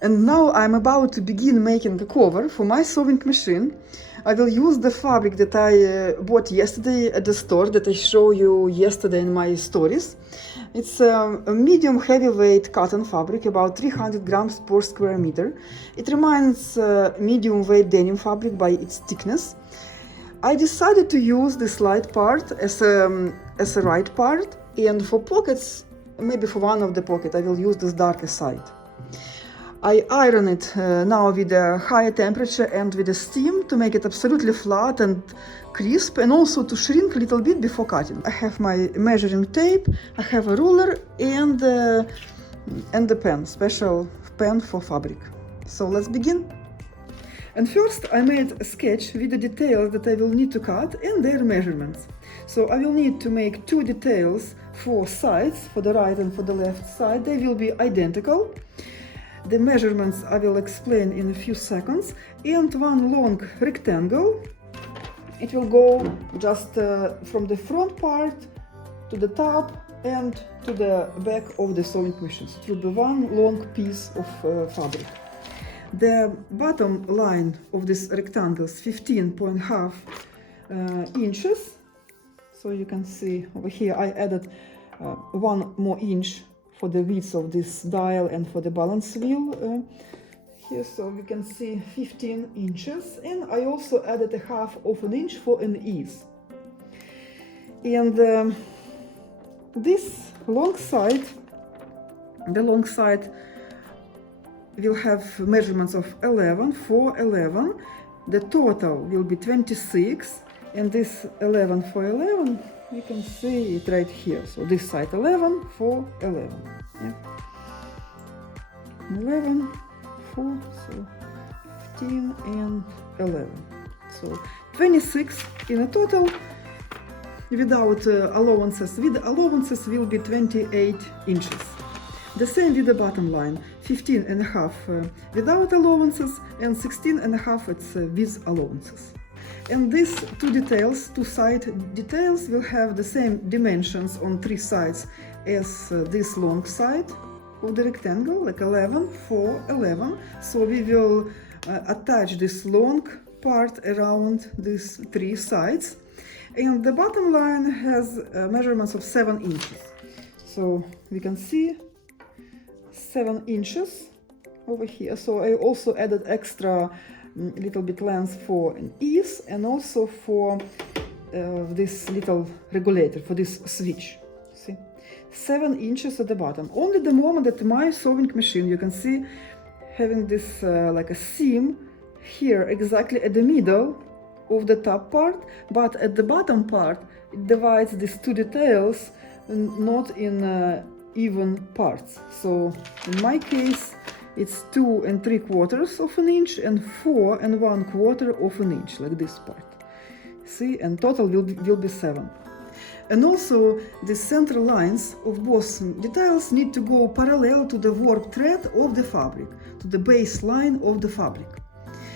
And now I'm about to begin making a cover for my sewing machine. I will use the fabric that I bought yesterday at the store that I showed you yesterday in my stories. It's a medium heavyweight cotton fabric, about 300 grams per square meter. It reminds medium weight denim fabric by its thickness. I decided to use this light part as a right part, and for pockets, maybe for one of the pocket, I will use this darker side. I iron it now with a higher temperature and with a steam to make it absolutely flat and crisp, and also to shrink a little bit before cutting. I have my measuring tape, I have a ruler and the pen, special pen for fabric. So let's begin. And first I made a sketch with the details that I will need to cut and their measurements. So I will need to make two details for sides, for the right and for the left side. They will be identical. The measurements I will explain in a few seconds, and one long rectangle. It will go just from the front part to the top and to the back of the sewing machine. It will be one long piece of fabric. The bottom line of this rectangle is 15.5 inches. So you can see over here I added 1 more inch for the width of this dial and for the balance wheel here, so we can see 15 inches, and I also added a half of an inch for an ease. And this long side, the long side will have measurements of 11 for 11. The total will be 26, and this 11 for 11, you can see it right here. So this side 11 for 11. Yeah. 11 for, so 15 and 11. So 26 in a total without allowances. With allowances will be 28 inches. The same with the bottom line, 15 and a half without allowances and 16 and a half it's with allowances. And these two details, two side details, will have the same dimensions on three sides as this long side of the rectangle, like 11 for 11. So we will attach this long part around these three sides. And the bottom line has measurements of 7 inches. So we can see 7 inches over here. So I also added extra little bit length for an ease, and also for this little regulator, for this switch. See, 7 inches at the bottom. Only the moment that my sewing machine, you can see, having this like a seam here exactly at the middle of the top part, but at the bottom part it divides these two details not in even parts. So in my case it's 2 3/4 of an inch and 4 1/4 of an inch, like this part. See, and total will be 7. And also the center lines of both details need to go parallel to the warp thread of the fabric, to the base line of the fabric.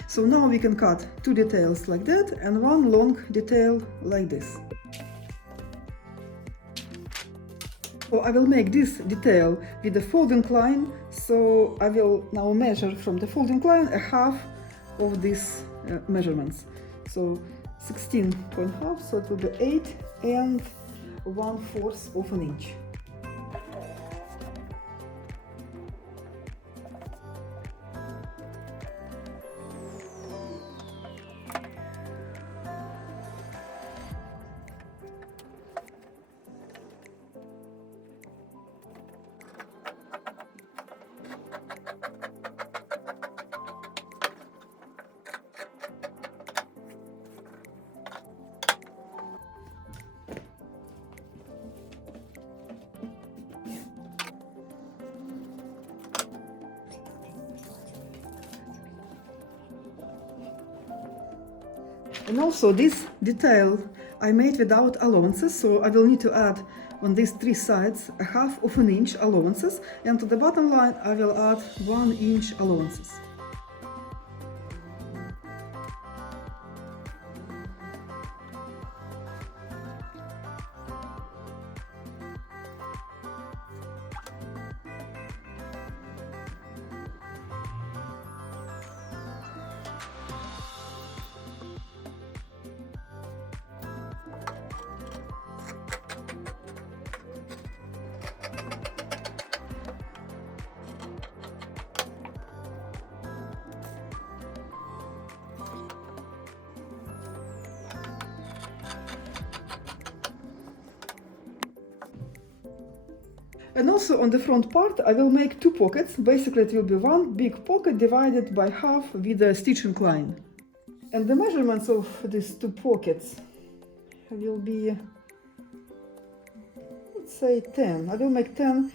So now we can cut two details like that and one long detail like this. So I will make this detail with the folding line, so I will now measure from the folding line a half of these measurements. So 16.5, so it will be 8 1/4 of an inch. And also this detail I made without allowances, so I will need to add on these three sides a half of an inch allowances, and to the bottom line I will add 1 inch allowances. And also on the front part, I will make two pockets. Basically, it will be one big pocket divided by half with a stitching line. And the measurements of these two pockets will be, let's say 10. I will make 10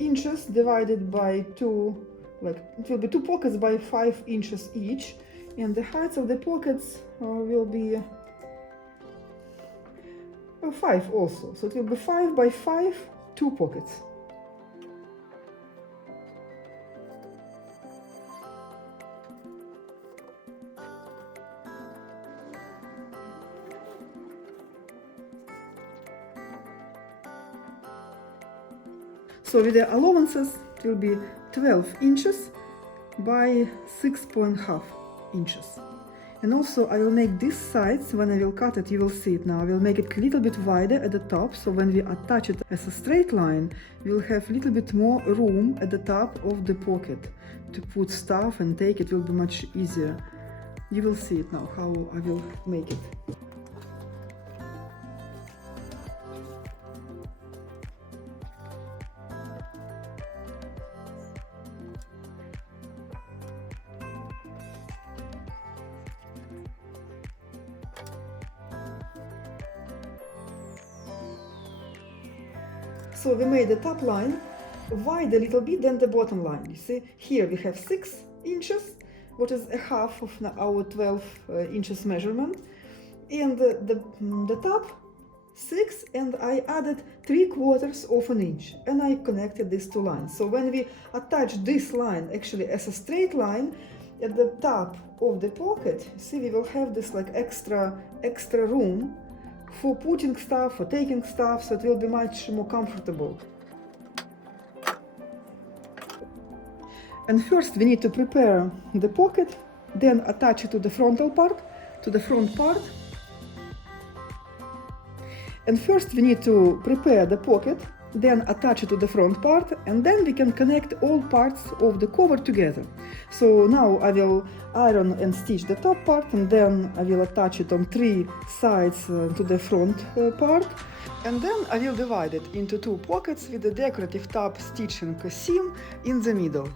inches divided by 2, like it will be 2 pockets by 5 inches each. And the heights of the pockets will be 5 also. So it will be 5 by 5, 2 pockets. So with the allowances, it will be 12 inches by 6.5 inches. And also I will make these sides, when I will cut it, you will see it now, I will make it a little bit wider at the top, so when we attach it as a straight line, we will have a little bit more room at the top of the pocket to put stuff and take it will be much easier. You will see it now, how I will make it. So we made the top line wide a little bit than the bottom line. You see, here we have 6 inches, what is a half of our 12 inches measurement, and the top 6, and I added 3/4 of an inch, and I connected these two lines. So when we attach this line actually as a straight line at the top of the pocket, see, we will have this like extra room for putting stuff, for taking stuff, so it will be much more comfortable. And first we need to prepare the pocket, then attach it to the frontal part, to the front part. And first we need to prepare the pocket, then attach it to the front part, and then we can connect all parts of the cover together. So now I will iron and stitch the top part, and then I will attach it on 3 sides to the front part, and then I will divide it into 2 pockets with the decorative top stitching seam in the middle.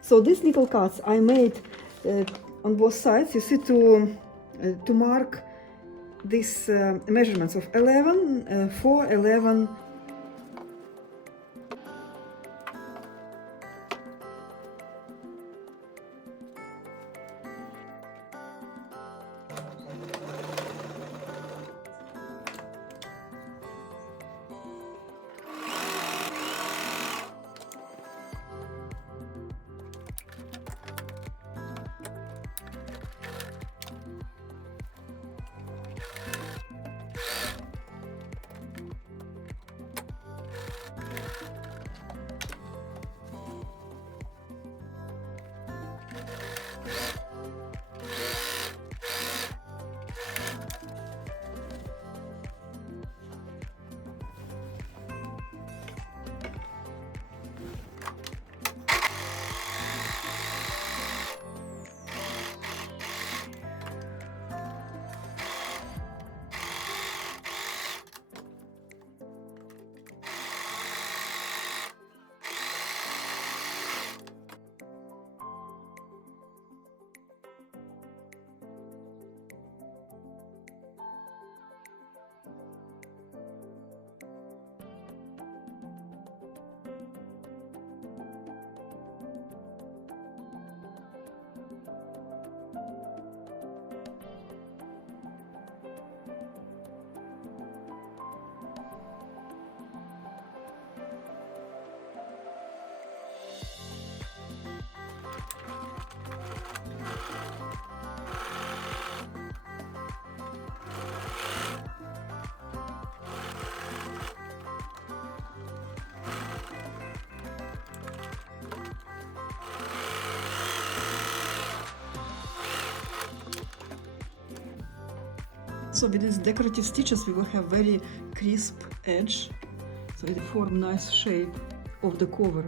So these little cuts I made on both sides, you see, to mark these measurements of 11, 4, 11. So with these decorative stitches we will have very crisp edge, so it form nice shape of the cover.